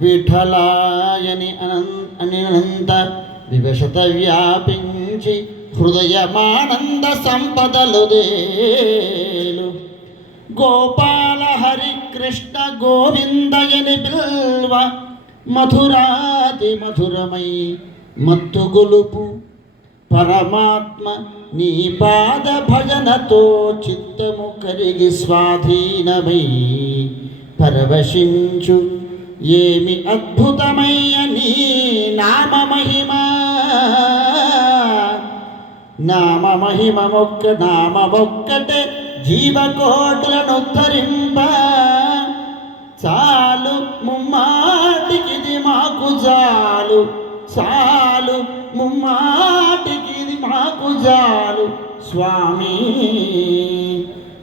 విఠలాయని అనంత వివశత వ్యాపించి హృదయమానంద సంపదలు దేలు. గోపాల హరి కృష్ణ గోవిందయని బిల్వ మధురాతి మధురమై మత్తు గొలుపు పరమాత్మ నీ పాద భజనతో చిత్తము కరిగి స్వాధీనమై పరవశించు. ఏమి అద్భుతమయ్య నీ నామమహిమా, నామమొక్కటే జీవకోట్లను ధరింప. చాలు ముమ్మాటికిది మాకు చాలు, చాలు ముమ్మాటికిది మాకు చాలు స్వామి.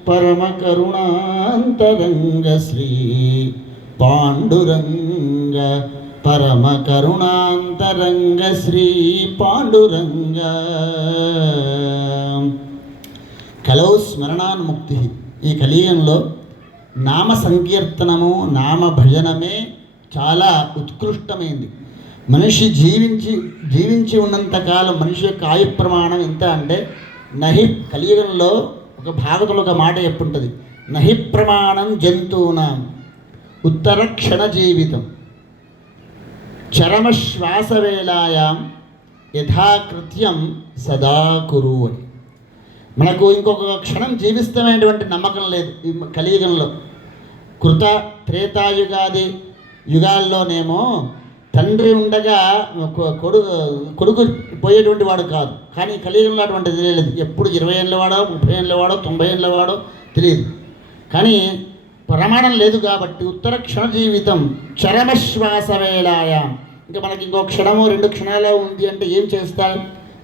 పరమ కరుణాంతరంగ శ్రీ పాండురంగ, పరమ కరుణాంతరంగ శ్రీ పాండురంగ. కలౌ స్మరణాన్ముక్తి. ఈ కలియుగంలో నామ సంకీర్తనము నామ భజనమే చాలా ఉత్కృష్టమైంది. మనిషి జీవించి ఉన్నంతకాలం మనిషి యొక్క ఆయు ప్రమాణం ఎంత అంటే నహి, కలియుగంలో ఒక భాగవతంలో ఒక మాట చెప్పుంటుంది, నహి ప్రమాణం జంతువునాం ఉత్తర క్షణ జీవితం చరమశ్వాసవేళాయాం యథాకృత్యం సదా కురు అని. మనకు ఇంకొక క్షణం జీవిస్తామనేటువంటి నమ్మకం లేదు ఈ కలియుగంలో. కృత త్రేతాయుగాది యుగాల్లోనేమో తండ్రి ఉండగా కొడుకు పోయేటువంటి వాడు కాదు. కానీ కలియుగంలో అటువంటిది తెలియలేదు. ఎప్పుడు 20 ఏళ్ళ వాడో 30 ఏళ్ళ వాడో 90 ఏళ్ళ వాడో తెలియదు. కానీ ప్రమాణం లేదు కాబట్టి ఉత్తర క్షణ జీవితం చరమశ్వాస వేళాయాం. ఇంకా మనకి ఇంకో క్షణము 2 క్షణాలు ఉంది అంటే ఏం చేస్తాం?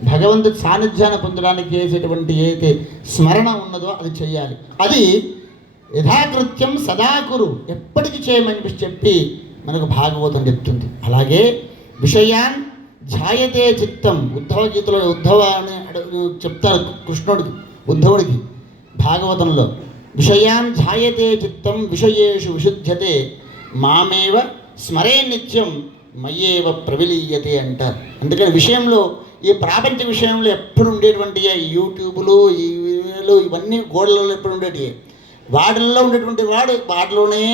భగవంతుడి సాన్నిధ్యాన్ని పొందడానికి చేసేటువంటి ఏదైతే స్మరణ ఉన్నదో అది చేయాలి. అది యథాకృత్యం సదాకురు, ఎప్పటికీ చేయమని చెప్పి మనకు భాగవతం చెప్తుంది. అలాగే విషయాన్ ఝాయతే చిత్తం, ఉద్ధవ గీతలో ఉద్ధవ అని చెప్తారు కృష్ణుడికి ఉద్ధవుడికి భాగవతంలో. విషయాన్ ఝాయతే చిత్తం విషయేషు విశుద్ధ్యతే మామేవ స్మరే నిత్యం మయ్యేవ ప్రవిలీయతే అంటారు. అందుకని విషయంలో, ఈ ప్రాపంచ విషయంలో ఎప్పుడు ఉండేటువంటి ఈ యూట్యూబ్లు ఇవన్నీ గోడలలో ఎప్పుడు ఉండేటివి, వాటిల్లో ఉండేటువంటి వాడు వాటిలోనే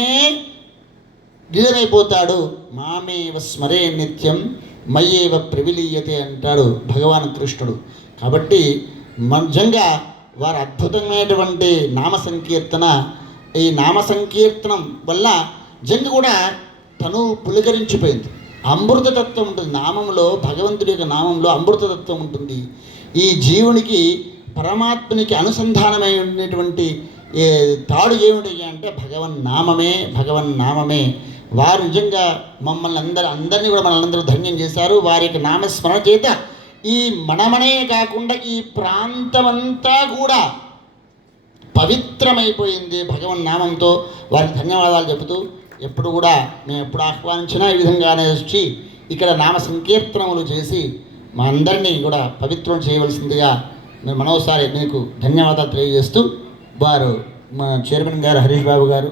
లీనమైపోతాడు. మామేవ స్మరే నిత్యం మయ్యేవ ప్రవిలీయతే అంటాడు భగవాన్ కృష్ణుడు. కాబట్టి నిజంగా వారు అద్భుతమైనటువంటి నామ సంకీర్తన, ఈ నామ సంకీర్తనం వల్ల నిజంగా కూడా తను పులకరించిపోయింది. అమృతతత్వం ఉంటుంది నామంలో, భగవంతుడి యొక్క నామంలో అమృతతత్వం ఉంటుంది. ఈ జీవునికి పరమాత్మనికి అనుసంధానమై ఉన్నటువంటి తాడు ఏమిటి అంటే భగవన్నామమే. వారు నిజంగా మమ్మల్ని అందరినీ కూడా మనందరూ ధన్యం చేశారు. వారి యొక్క నామస్మరణ చేత ఈ మనమనే కాకుండా ఈ ప్రాంతమంతా కూడా పవిత్రమైపోయింది భగవన్నామంతో. వారికి ధన్యవాదాలు చెబుతూ ఎప్పుడు కూడా మేము ఎప్పుడు ఆహ్వానించినా ఈ విధంగానే వచ్చి ఇక్కడ నామ సంకీర్తనములు చేసి మా అందరినీ కూడా పవిత్రం చేయవలసిందిగా నేను మనోసారి మీకు ధన్యవాదాలు తెలియజేస్తూ, వారు మా చైర్మన్ గారు హరీష్ బాబు గారు,